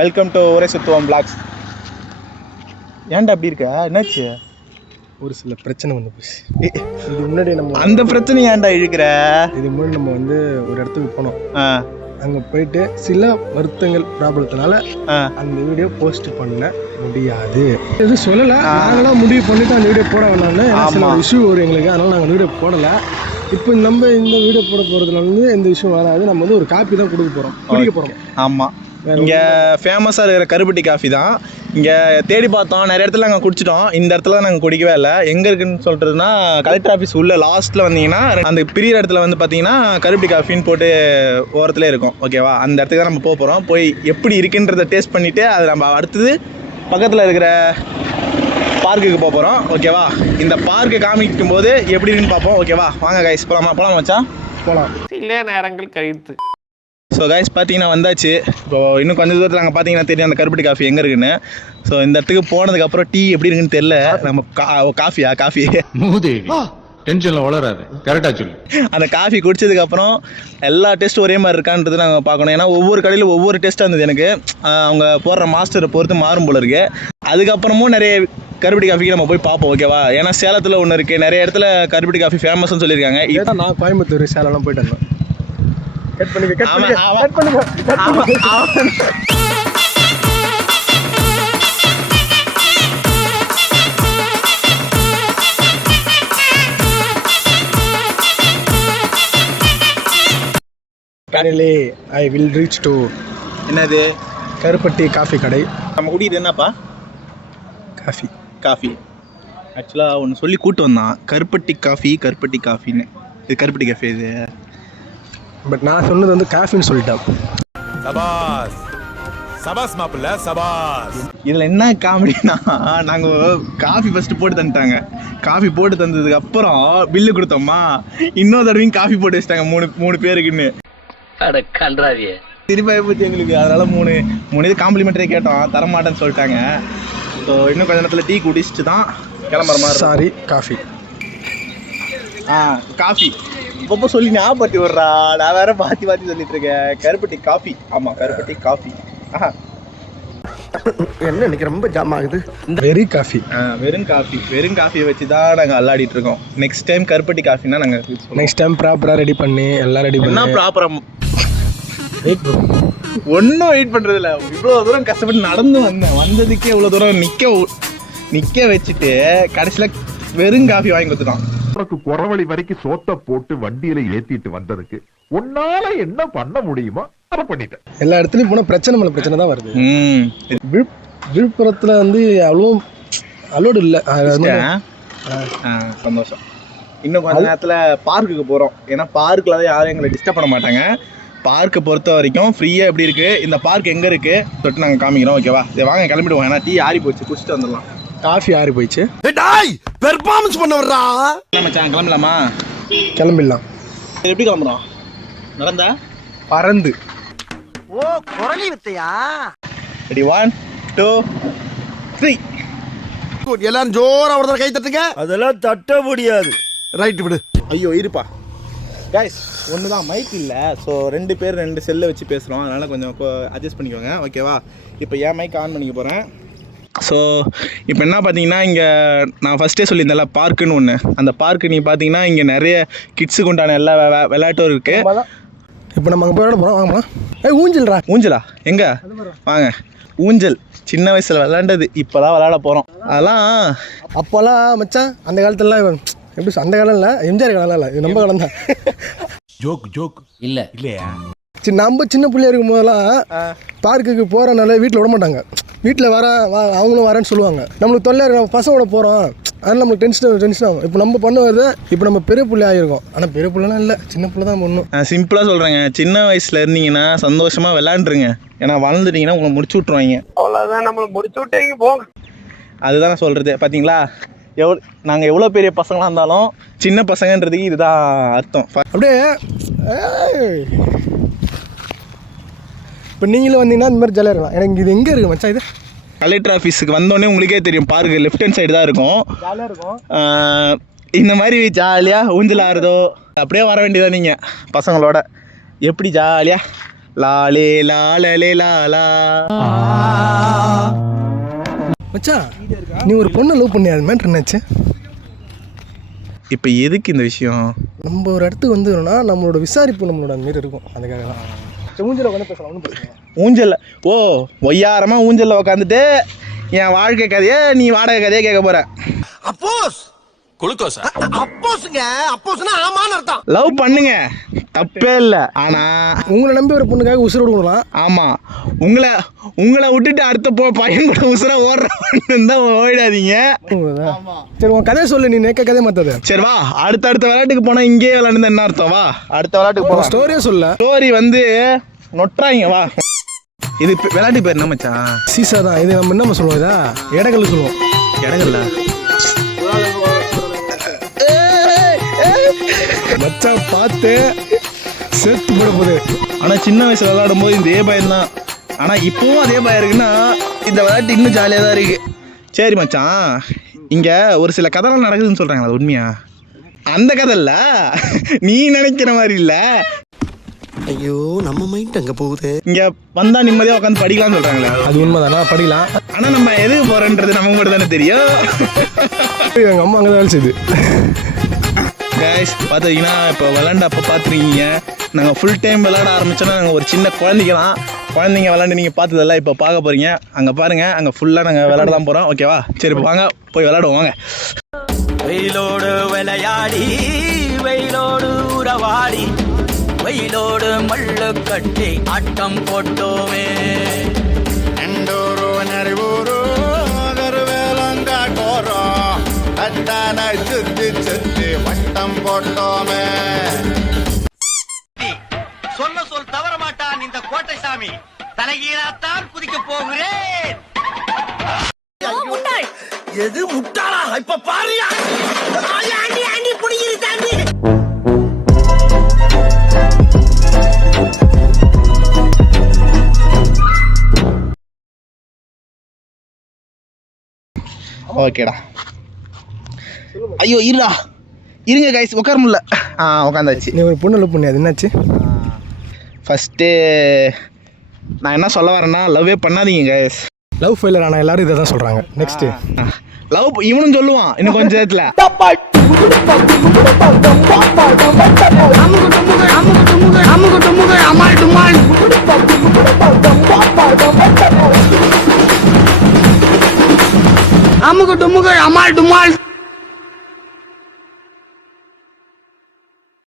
Welcome to ஒரே சுத்துவம் blocks. ஏன்டா அப்படி இருக்க? என்னாச்சு? ஒரு சில பிரச்சனை வந்து போச்சு. இது முன்னாடி நம்ம அந்த பிரச்சனை ஏன்டா இழுக்கிற? இது முன்னாடி நம்ம வந்து ஒரு இடத்துக்கு போனோம். அங்கே போயிட்டு சில வருத்தங்கள் ப்ராப்ளத்தினால அந்த வீடியோ போஸ்ட் பண்ண முடியாது. எதுவும் சொல்லலை, நாங்களாம் முடிவு பண்ணிட்டு அந்த வீடியோ போட வேணாம்னு. சில இஷ்யூ வரும் எங்களுக்கு, அதனால நாங்கள் வீடியோ போடலை. இப்போ நம்ம இந்த வீடியோ போட போகிறதுல வந்து எந்த விஷயம் வராது. நம்ம வந்து ஒரு காப்பி தான் கொடுக்க போகிறோம். ஆமாம், இங்கே ஃபேமஸாக இருக்கிற கருப்பட்டி காஃபி தான். இங்கே தேடி பார்த்தோம், நிறைய இடத்துல நாங்கள் குடிச்சிட்டோம். இந்த இடத்துல நாங்கள் குடிக்கவே இல்லை. எங்கே இருக்குதுன்னு சொல்கிறதுனா கலெக்டர் ஆஃபீஸ் உள்ள லாஸ்ட்டில் வந்தீங்கன்னா அந்த பிரியிற இடத்துல வந்து பார்த்தீங்கன்னா கருப்பட்டி காஃபின்னு போட்டு ஓரத்துலேயே இருக்கும். ஓகேவா? அந்த இடத்துக்கு தான் நம்ம போக போகிறோம். போய் எப்படி இருக்குன்றதை டேஸ்ட் பண்ணிவிட்டு அது நம்ம அடுத்தது பக்கத்தில் இருக்கிற பார்க்குக்கு போக போகிறோம். ஓகேவா? இந்த பார்க்கு காமிக்கும் போது எப்படி இருக்குன்னு பார்ப்போம். ஓகேவா? வாங்க கைஸ், போகலாம் வச்சா போகலாம். சில நேரங்கள் கழித்து. ஸோ கைஸ் பார்த்தீங்கன்னா வந்தாச்சு. இப்போ இன்னும் கொஞ்சம் தூரத்தில் நாங்கள் பார்த்தீங்கன்னா தெரியும் அந்த கருப்பட்டி காஃபி எங்கே இருக்குன்னு. ஸோ இந்த இடத்துக்கு போனதுக்கப்புறம் டீ எப்படி இருக்குன்னு தெரியல. நம்ம காஃபி டென்ஷனில் வளராது, கரெக்டாக சொல்லு. அந்த காஃபி குடிச்சதுக்கப்புறம் எல்லா டேஸ்ட்டும் ஒரே மாதிரி இருக்கான்றது நாங்கள் பார்க்கணும். ஏன்னா ஒவ்வொரு கடையில் ஒவ்வொரு டேஸ்ட்டாக இருந்தது எனக்கு. அவங்க போடுற மாஸ்டரை பொறுத்து மாறும் போல இருக்கு. அதுக்கப்புறமும் நிறைய கருப்பட்டி காஃபிக்கு நம்ம போய் பார்ப்போம். ஓகேவா? ஏன்னா சேலத்தில் ஒன்று இருக்குது, நிறைய இடத்துல கருப்பட்டி காஃபி ஃபேமஸ்ன்னு சொல்லியிருக்காங்க. இதான் நான் கோயம்புத்தூர் சேலம்லாம் போயிட்டு வந்தேன். Finally, I will reach to என்னது? கருப்பட்டி காஃபி கடை. நம்ம குடிக்கிறது என்னப்பா? காஃபி. ஆக்சுவலாக ஒன்று சொல்லி கூட்டு வந்தான், கருப்பட்டி காஃபின்னு. இது கருப்பட்டி காஃபி இது. பட் நான் சொன்னது வந்து காஃபின்னு சொல்லிட்டேன். சபாஸ் மாப்பிள்ள சபாஸ். இதில் என்ன காமெடினா, நாங்கள் காஃபி ஃபஸ்ட்டு போட்டு தந்துட்டாங்க. காஃபி போட்டு தந்ததுக்கு அப்புறம் பில்லு கொடுத்தோமா, இன்னொரு தடவையும் காஃபி போட்டு வச்சுட்டாங்க மூணு பேருக்குன்னு. திருப்பி போச்சு எங்களுக்கு. அதனால மூணு இது காம்ப்ளிமெண்ட்டரி கேட்டோம், தரமாட்டேன்னு சொல்லிட்டாங்க. ஸோ இன்னும் கொஞ்ச நேரத்தில் டீ குடிச்சிட்டு தான் கிளம்புற மாதிரி. Sorry, coffee. இப்போ சொல்லி ஞாபகப்படுத்தி விட்றா, நான் வேற மாற்றி சொல்லிட்டு இருக்கேன். கருப்பட்டி காஃபி. ஆமாம், கருப்பட்டி காஃபி. என்ன இன்னைக்கு ரொம்ப ஜாம் ஆகுது. வெறும் காஃபியை வச்சு தான் நாங்கள் அல்லாடிட்டு இருக்கோம். நெக்ஸ்ட் டைம் கருப்பட்டி காஃபின்னா நாங்கள் நெக்ஸ்ட் டைம் ப்ராப்பராக ரெடி பண்ணி எல்லாம் ரெடி பண்ணி ப்ராப்பராக ஒன்றும் வெயிட் பண்ணுறதில்ல. இவ்வளோ தூரம் கஷ்டப்பட்டு நடந்து வந்ததுக்கே இவ்வளோ தூரம் நிற்க வச்சுட்டு கடைசியில் வெறும் காஃபி வாங்கி கொடுத்துட்டோம். உனக்கு குறவழி வரைக்கும் சோத்த போட்டு வண்டியில ஏத்திட்டு வந்ததுக்கு உன்னால என்ன பண்ண முடியுமோ அதை பண்ணிட்டேன். எல்லா இடத்துலயும் போனா பிரச்சனை தான் வருது. விழுப்புரத்துல வந்து அவ்வளோ அலோடு இல்லை. சந்தோஷம். இன்னும் கொஞ்ச நேரத்தில் பார்க்குக்கு போகிறோம். ஏன்னா பார்க்கில் தான் யாரும் எங்களை டிஸ்டர்ப் பண்ண மாட்டாங்க. பார்க்கை பொறுத்த வரைக்கும் ஃப்ரீயாக எப்படி இருக்குது, இந்த பார்க் எங்கே இருக்குது சொல்லிட்டு நாங்கள் காமிக்கிறோம். ஓகேவா? இதை வாங்க கிளம்பிடுவோம். ஏன்னா டீ ஆறி போச்சு, குடிச்சிட்டு வந்துடலாம். காஃபி ஆறி போயிடுச்சு. பெர்ஃபார்மன்ஸ் பண்ண வர்றா மச்சான். கிளம்பலாமா? கிளம்பிடலாம். எப்படி கிளம்புறோம்? நடந்தா பறந்து. ஓ, குரலி வித்தையா? ரெடி, 1 2 3. எல்லாரும் ஜோரா ஒரு கை தட்டுங்க. அதெல்லாம் தட்ட முடியாது. ரைட் விடு. ஐயோ இருப்பா கைஸ், ஒன்று தான் மைக் இல்லை. ஸோ 2 பேர் 2 செல்லை வச்சு பேசுகிறோம். அதனால் கொஞ்சம் அட்ஜஸ்ட் பண்ணிக்கோங்க. ஓகேவா? இப்போ என் மைக் ஆன் பண்ணிக்க போகிறேன். ஸோ இப்போ என்ன பார்த்தீங்கன்னா, இங்கே நான் ஃபஸ்ட்டே சொல்லியிருந்தேன்ல பார்க்குன்னு ஒன்று. அந்த பார்க்கு நீங்கள் பார்த்தீங்கன்னா இங்கே நிறைய கிட்ஸுக்கு உண்டான எல்லா விளையாட்டும் இருக்குது. இப்போ நம்ம அங்கே போய் விளையாட போகிறோம். வாங்கம்மா. ஊஞ்சலா எங்கே? வாங்க. ஊஞ்சல் சின்ன வயசில் விளையாண்டது, இப்போ தான் விளையாட போகிறோம். அதெல்லாம் அப்போல்லாம் மச்சான் அந்த காலத்துலலாம் எப்படி, அந்த காலம் இல்லை, எம்ஜிஆர் காலம் இல்லை, இது நம்ம காலம் தான். ஜோக் இல்லையா? நம்ம சின்ன பிள்ளையா இருக்கும் போதெல்லாம் பார்க்குக்கு போகிறனால வீட்டில் விட மாட்டாங்க. வீட்டில் அவங்களும் வரேன்னு சொல்லுவாங்க. நம்மளுக்கு தொல்லையாக இருக்கும், பசங்களோட போகிறோம், அதனால் நம்மளுக்கு டென்ஷன் ஆகும். இப்போ நம்ம பண்ண வருது, இப்போ நம்ம பெரிய பிள்ளை ஆகிருக்கோம். ஆனால் பெரிய பிள்ளைலாம் இல்லை, சின்ன பிள்ளை தான் பண்ணணும். சிம்பிளாக சொல்கிறேங்க, சின்ன வயசில் இருந்தீங்கன்னா சந்தோஷமாக விளையாண்டுருங்க. ஏன்னா வளர்ந்துட்டீங்கன்னா உங்களை முடிச்சு விட்ருவாங்க. அவ்வளோதான், நம்மளை முடிச்சு விட்டீங்க போங்க. அதுதான் நான் சொல்கிறது. பார்த்தீங்களா, நாங்கள் எவ்வளோ பெரிய பசங்களாக இருந்தாலும் சின்ன பசங்கன்றதுக்கு இதுதான் அர்த்தம். அப்படியே இப்போ நீங்களும் வந்தீங்கன்னா இந்த மாதிரி ஜாலியாக இருக்கலாம். எனக்கு இது எங்கே இருக்குது மச்சான்? இது கலெக்டர் ஆஃபீஸுக்கு வந்தோடனே உங்களுக்கே தெரியும், பார்க்கு லெஃப்ட் ஹேண்ட் சைடு தான் இருக்கும். ஜாலியாக இருக்கும். இந்த மாதிரி ஜாலியாக ஊஞ்சல் ஆடுறதோ அப்படியே வர வேண்டியதான் நீங்கள் பசங்களோட. எப்படி ஜாலியாக லாலே லாலே லாலா மச்சான் நீ ஒரு பொண்ணை லவ் பண்ணி அது மேட்ரு என்னாச்சு? இப்போ எதுக்கு இந்த விஷயம்? நம்ம ஒரு இடத்துக்கு வந்துடும்னா நம்மளோட விசாரிப்பு நம்மளோட அந்த மாரி இருக்கும். அதுக்காக தான் ஊஞ்சல உட்காந்து பேசலாம், ஒன்றும் பிரச்சனை இல்லை. ஊஞ்சல்ல ஒய்யாரமாக ஊஞ்சலில் உட்காந்துட்டு என் வாழ்க்கை கதையை நீ வாடகை கதையை கேட்க போற. அப்போஸ் குளுக்கோஸா? அப்போஸ்ங்க, அப்போஸ்னா ஆமான்னு அர்த்தம். லவ் பண்ணுங்க, தப்பே இல்லை. ஆனால் உங்களை நம்பி ஒரு பொண்ணுக்காக உசுறு விடலாம். ஆமாம், உங்களை விட்டுட்டு அடுத்த பையன் கூட உசுரா ஓடுறவன்னு தான் ஓடிடாதீங்க. சரி உன் கதையை சொல்லு, நீ நேக்க கதையை மாத்தாத. சரி வா, அடுத்த விளையாட்டுக்கு போனால் இங்கேயே விளையாண்டு என்ன அர்த்தம்? வா அடுத்த விளையாட்டுக்கு போகலாம். ஸ்டோரியே சொல்ல. ஸ்டோரி வந்து நொட்டுறாங்க. வா, இது விளையாட்டு பேர் என்ன மச்சான்? சீசா தான். இது நம்ம என்ன சொல்லுவோம்? இதா இடங்கள் சொல்லுவோம். இடங்கள்ல மச்சான் பார்த்து சேர்த்து போட போகுது. ஆனால் சின்ன வயசில் விளையாடும் போது இதே பயம் தான். ஆனால் இப்போவும் அதே பயம் இருக்குன்னா இந்த விளையாட்டு இன்னும் ஜாலியாக தான் இருக்கு. சரி மச்சான், இங்கே ஒரு சில கதைலாம் நடக்குதுன்னு சொல்கிறாங்க, அது உண்மையா? அந்த கதை இல்லை, நீ நினைக்கிற மாதிரி இல்லை. ஐயோ நம்ம மைண்ட் அங்க போகுது. இங்கே வந்தால் நிம்மதியாக உட்காந்து படிக்கலாம்னு சொல்கிறாங்களே, அது உண்மைதானா? படிக்கலாம். ஆனால் நம்ம எதுக்கு போகிறோன்றது நமக்கு மட்டும் தானே தெரியும். எங்கள் அம்மா அங்கே தான் வேலை செய்யுது. கைஸ் பார்த்துக்கிங்கன்னா இப்போ விளாண்டு அப்போ பார்த்துருக்கீங்க. நாங்கள் ஃபுல் டைம் விளாட ஆரம்பித்தோன்னா நாங்கள் ஒரு சின்ன குழந்தைங்க விளாண்டு நீங்கள் பார்த்ததெல்லாம் இப்போ பார்க்க போகிறீங்க. அங்கே பாருங்கள், அங்கே ஃபுல்லாக நாங்கள் விளாட தான் போகிறோம். ஓகேவா? சரி இப்போ வாங்க போய் விளாடுவோம். வாங்க. வெயிலோடு விளையாடி வெயிலோடு உறவாடி வெயிலோடு மல்லு கட்டி ஆட்டம் போட்டோமே. எண்டூரு நரிவூரு வேலங்காட்டோரோ அத்தான சுத்தி வட்டம் போட்டோமே. சொல்ல சொல் தவற மாட்டான் இந்த கோட்டை சாமி. தலைகீழாத்தான் குதிக்க போகிறேன். எது முட்டாளா? இப்ப பாருயா. ஆண்டி ஆண்டி புடிங்கிரு தாண்டி. ஓகேடா. ஐயோ இருங்க கைஸ், உட்கார முடியல. உட்காந்தாச்சு. நீ ஒரு பொண்ணு லவ் பண்ணி அது என்னாச்சு? ஃபஸ்ட்டு நான் என்ன சொல்ல வரேன்னா, லவ்வே பண்ணாதீங்க கைஸ். லவ் ஃபெயிலர் ஆனால் எல்லாரும் இதை தான் சொல்கிறாங்க. நெக்ஸ்ட்டு லவ் இவனும் சொல்லுவான் இன்னும் கொஞ்சம் நேரத்தில். அமுகு டுமுகு அமால் டுமால்.